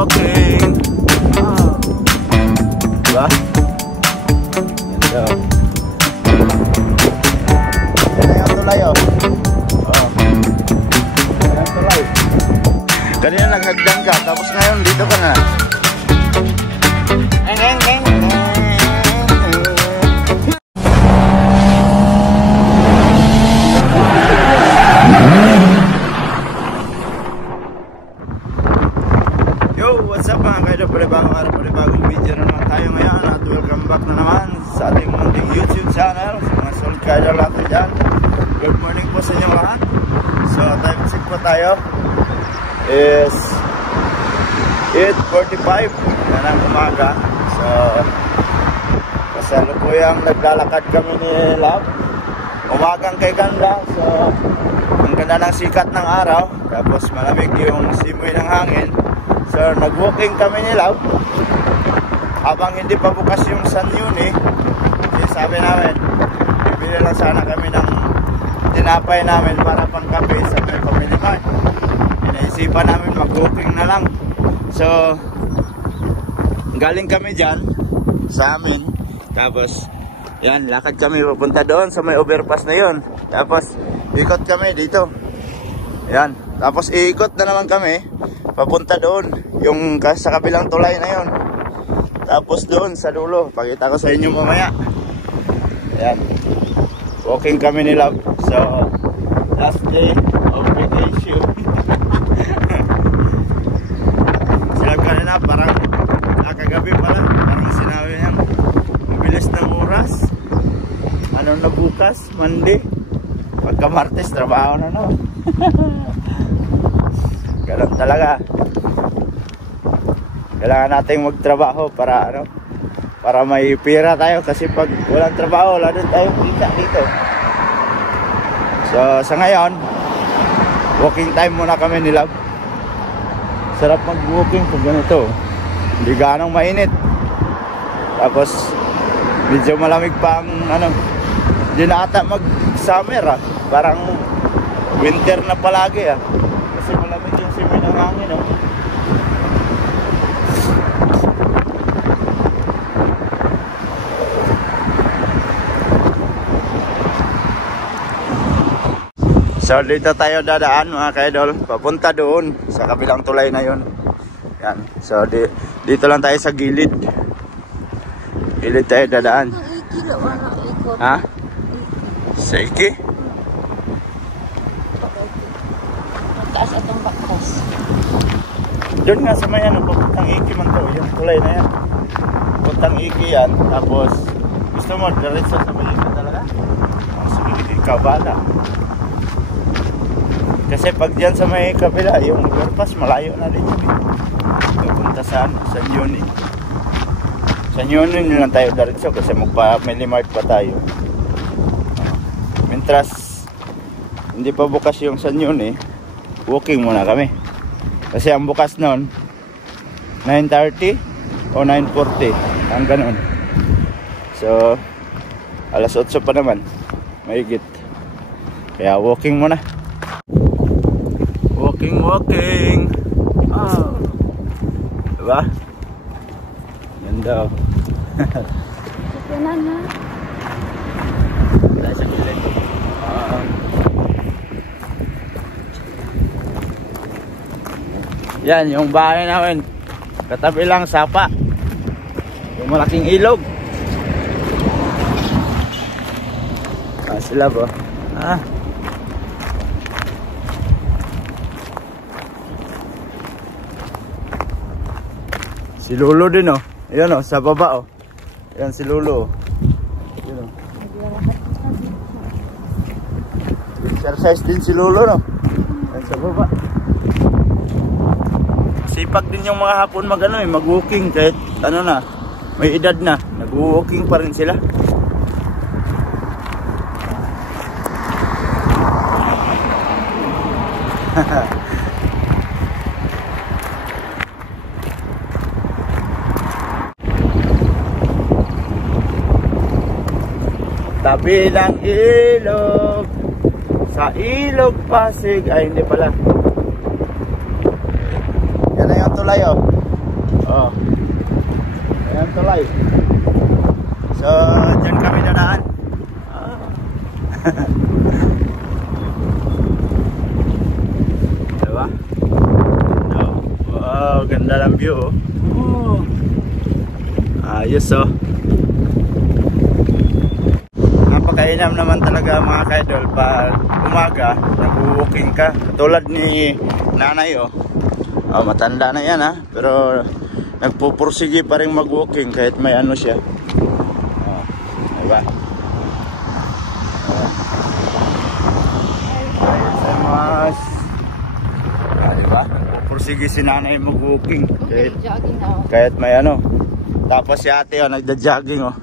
walking. Diba? Ganda. Yan na yung tulay, oh. Yan ang tulay. Kanina naghagdan ka, tapos ngayon dito ka na. What's up mga kaidol, panibagong araw, panibagong video na naman tayo ngayon at welcome back na naman sa ating munting YouTube channel sa mga solid kaidol natin dyan. Good morning po sa inyo lahat. So time check po tayo is 8:45 yan ang umaga. So kasalukuyang naglalakad kami ni Love, umagang kay ganda. So ang ganda ng sikat ng araw, tapos malamig yung simoy ng hangin. So nag-walking kami ni Love habang hindi pa bukas yung San Yuni. Sabi namin bibili lang sana kami ng tinapay namin para pang kape sa may Family Mart. Inaisipan namin mag-walking na lang. So galing kami dyan sa amin, tapos yan, lakad kami papunta doon sa may overpass na yun. Tapos ikot kami dito, yan, tapos iikot na naman kami papunta doon, yung sa kabilang tulay na yon. Tapos doon sa dulo, pakita ko sa inyo mamaya. Ayan, walking kami ni Love. So last day of vacation. Sila kanina parang nakagabi pala, parang sinabi niya mabilis ng oras. Ano na bukas? Monday. Pagka Martes, trabaho na no. Ganun talaga. Kailangan nating magtrabaho para ano, para may pira tayo, kasi pag walang trabaho wala din tayong kita dito. So sa ngayon, walking time muna kami ni Love. Sarap mag-walking pag ganito, hindi ganong mainit, tapos medyo malamig pa ang ano, hindi na ata mag summer parang winter na palagi kasi malamig yung simoy ng hangin So dito tayo dadaan mga kaidol, papunta doon sa kabilang tulay na yun. Yan. So dito lang tayo sa gilid. Gilid tayo dadaan. Ha? Sa iki? Taas atong baktas. Doon nga sa may ano, papuntang iki man to, yung tulay na yan. Papuntang iki yan, tapos gusto mo diretso sa balik talaga? Sige, ikaw bala. Kasi pag dyan sa may kabila, yung overpass, malayo na din yun papunta sa San Yuni. San Yuni lang tayo diretso kasi magpa-Family Mart pa tayo. Mientras hindi pa bukas yung San Yuni, walking muna kami. Kasi ang bukas nun 9:30 o 9:40, ang ganun. So alas 8 pa naman, mahigit. Kaya walking muna. Walking. Oh. Diba? Ganda. Ito na na. Wala sa gilid. Yan, yung bahay namin. Katabi lang sapa. Yung malaking ilog. Sila ba? Si Lolo din oh. Ayan oh, sa baba oh. Ayan si Lolo. Ayan oh. Exercise din si Lolo no. Ayan sa baba. Sipag din yung mga hapon mag-walking kahit ano na, may edad na, nag-walking pa rin sila. Tabi ng ilog, sa ilog Pasig, ay hindi pala. Yan na yung tulay oh. Wow, ganda ng view oh. Oh. Ayos oh. Napakainam naman talaga mga kaidol. Pa umaga, nag-walking ka. Tulad ni nanay oh. Oh, matanda na yan ha. Pero nagpupursige pa rin mag-walking kahit may ano siya. Oh, diba? Mas diba? Pursige si nanay mag-walking kahit may ano. Tapos si ate oh, nagda-jogging oh.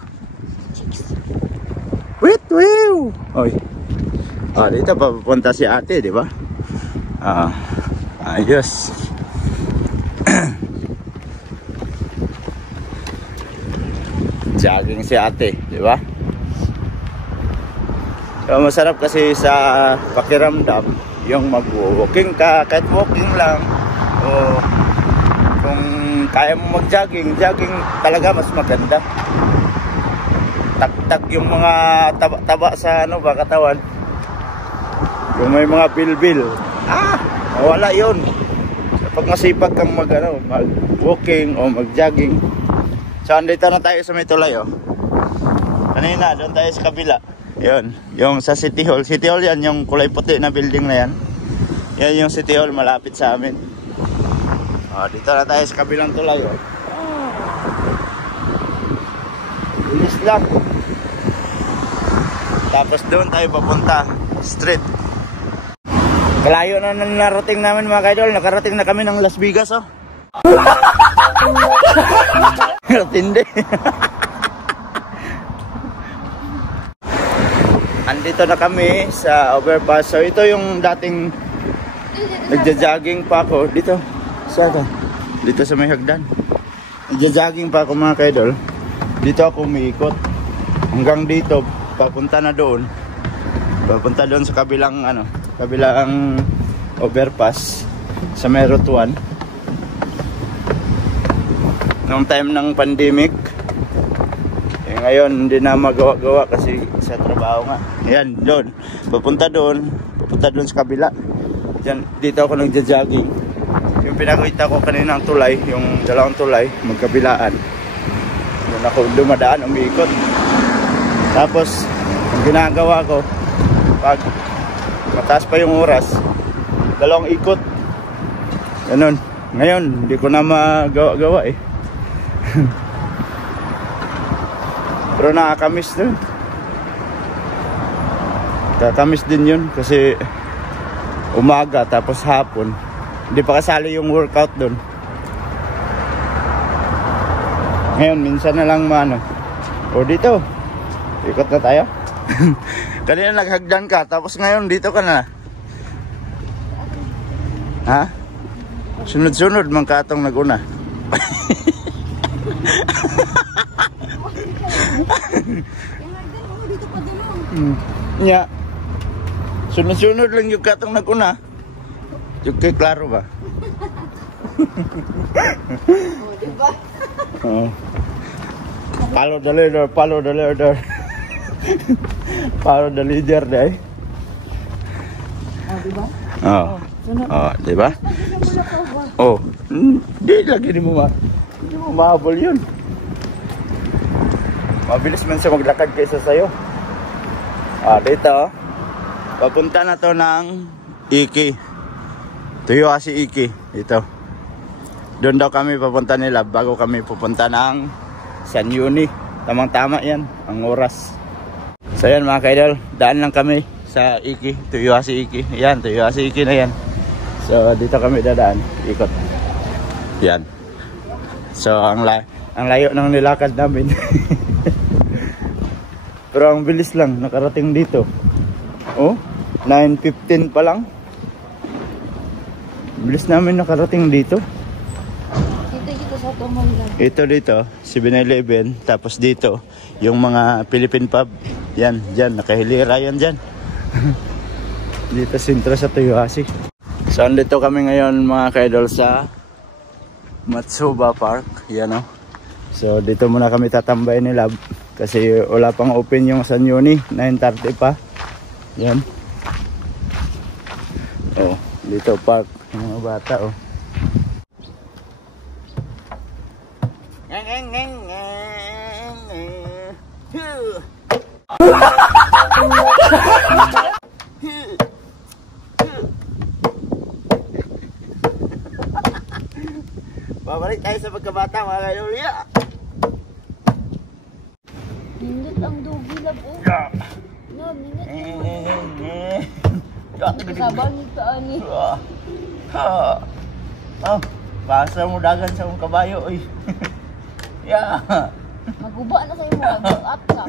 Wait, wow! Oy. Ah, dito papunta si ate, di ba? Ayos. Jogging si ate, di ba? So, masarap kasi sa pakiramdam yung mag-walking ka, kahit walking lang o kung kaya mo mag-jogging, jogging talaga mas maganda. Tak-tak yung mga taba-taba sa ano ba katawan. Yung may mga bilbil. Wala yun. Kapag masipag kang mag-walking o mag-jogging. So, andito na tayo sa may tulay oh. Kanina, doon tayo sa kabila. Yun, yung sa City Hall. City Hall yan, yung kulay puti na building na yan. Yan yung City Hall, malapit sa amin. Dito na tayo sa kabilang tulay oh. Bilis lang. Tapos doon tayo papunta. Street. Kalayo na narating namin mga kaidol. Nakarating na kami ng Las Vegas oh. Tindi. Andito na kami sa overpass. So ito yung dating nagja-jogging pa ako dito. Dito sa may hagdan. Nagja-jogging pa ako mga kaidol. Dito ako umiikot. Hanggang dito papunta na doon. Papunta doon sa kabilang kabilang overpass sa may Route 1. Noong time ng pandemic. Ngayon hindi na magawa-gawa kasi sa trabaho nga. Ayan, doon. Papunta doon sa kabila. Diyan, dito ako nagja-jogging. Yung pinakita ko kanina ng tulay, yung dalawang tulay, magkabilaan. Doon ako dumadaan, umiikot. Tapos, ang ginagawa ko, pag mataas pa yung oras, dalawang ikot. Ganun. Ngayon, hindi ko na magawa-gawa eh. Pero nakakamiss din. Kakamiss din yun kasi umaga tapos hapon. Hindi pa kasali yung workout doon. Ngayon, minsan na lang O dito, ikot na tayo. Kanina naghagdan ka, tapos ngayon dito ka na. Ha? Sunod-sunod man katong naguna. Nya. Sunod-sunod lang yung katong naguna. Yung kay klaro ba? Diba? Follow the leader, follow the leader. Follow the leader dai. Diba? Diba? Di lagi di mo hindi mo mahabol yun. Mabilis man siya maglakad kaysa sa'yo. Dito. Papunta na to ng Iki. Tuyo kasi Iki. Dito. Doon daw kami papunta nila bago kami pupunta ng San Yuni. Tamang-tama yan. Ang oras. So yan mga kaidol. Daan lang kami sa Iki. Tuyo kasi Iki. Yan. Tuyo kasi Iki na yan. So dito kami dadaan. Ikot. Yan. So ang layo ng nilakad namin. Pero ang bilis lang nakarating dito. 9:15 pa lang. Bilis namin nakarating dito. Dito sa Tumongan. Ito dito, 7-Eleven. Tapos dito, yung mga Philippine pub. Yan, dyan, nakahilira yan dyan. Dito sentro sa Toyohashi. So andito kami ngayon mga kaidol sa Matsuba Park. Yan o. So dito muna kami tatambay ni Lab. Kasi wala pang open yung San Yuni. 9:30 pa. Yan. Dito park. Yung mga bata Babalik tayo sa pagkabata mga kaidol. Nindot ang dugi lab oh. No, nindot. Kasabang ito ani. Oh, basa mo dagan sa mong kabayo oy. Ya. Maguba na sa imo at ka.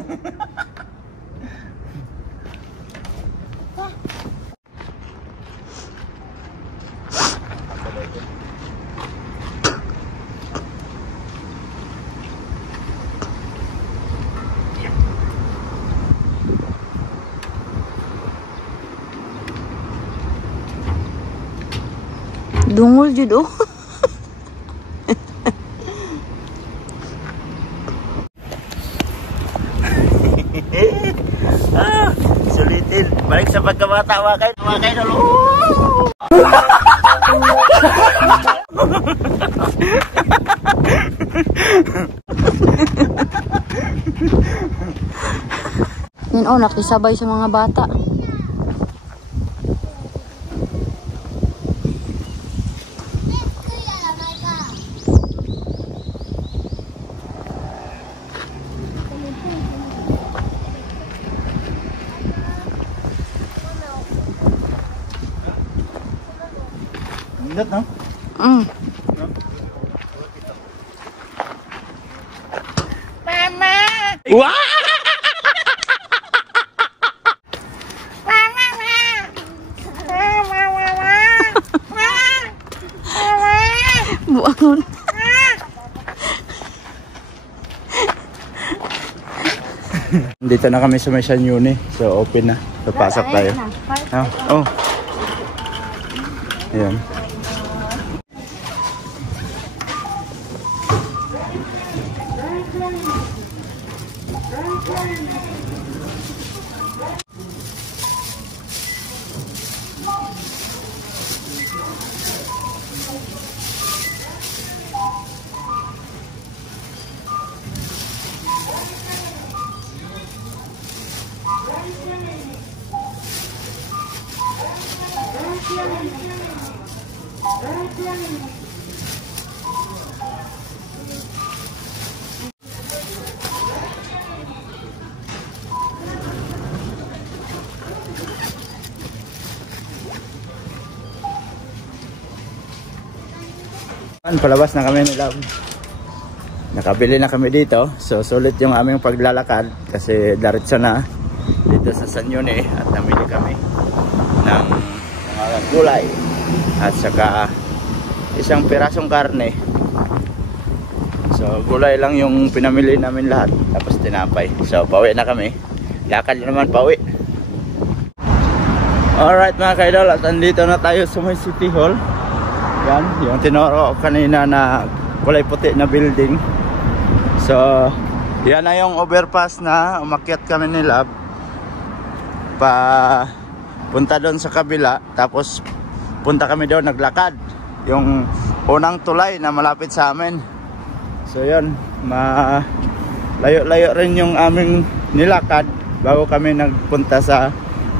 Dungol jud oh. Sulitin. Balik sa pagkabata mga kaidol. Yan oh, nakisabay sa mga bata. Nindot no? Mama! Wow! Buangon. Dito na kami sa may San Yuni. So open na. So pasok tayo. Oh. Ayan. Palabas na kami nila. Nakabili na kami dito. So sulit yung aming paglalakad kasi diretso na dito sa San Yuni at namili kami ng mga gulay at saka isang pirasong karne. So gulay lang yung pinamili namin lahat tapos tinapay. So pauwi na kami. Lakad naman pauwi. Alright mga kaidol, at andito na tayo sa may City Hall. Yan, yung tinuro kanina na kulay puti na building. So, yan na yung overpass na umakyat kami ni Lab. Punta doon sa kabila. Tapos, punta kami doon, naglakad. Yung unang tulay na malapit sa amin. So, yun. Layo-layo rin yung aming nilakad bago kami nagpunta sa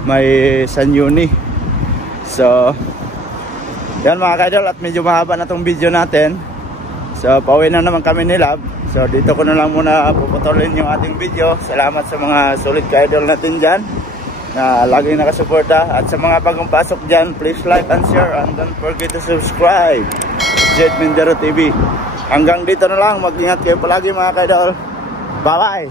may San Yuni. So, yan mga kaidol, at medyo mahaba na tong video natin. So pauwi na naman kami ni Lab. So dito ko na lang muna puputulin yung ating video. Salamat sa mga solid kaidol natin dyan na laging nakasuporta. At sa mga bagong pasok dyan, please like and share and don't forget to subscribe Jet Mindero TV. Hanggang dito na lang, mag-ingat kayo palagi mga kaidol. Bye bye.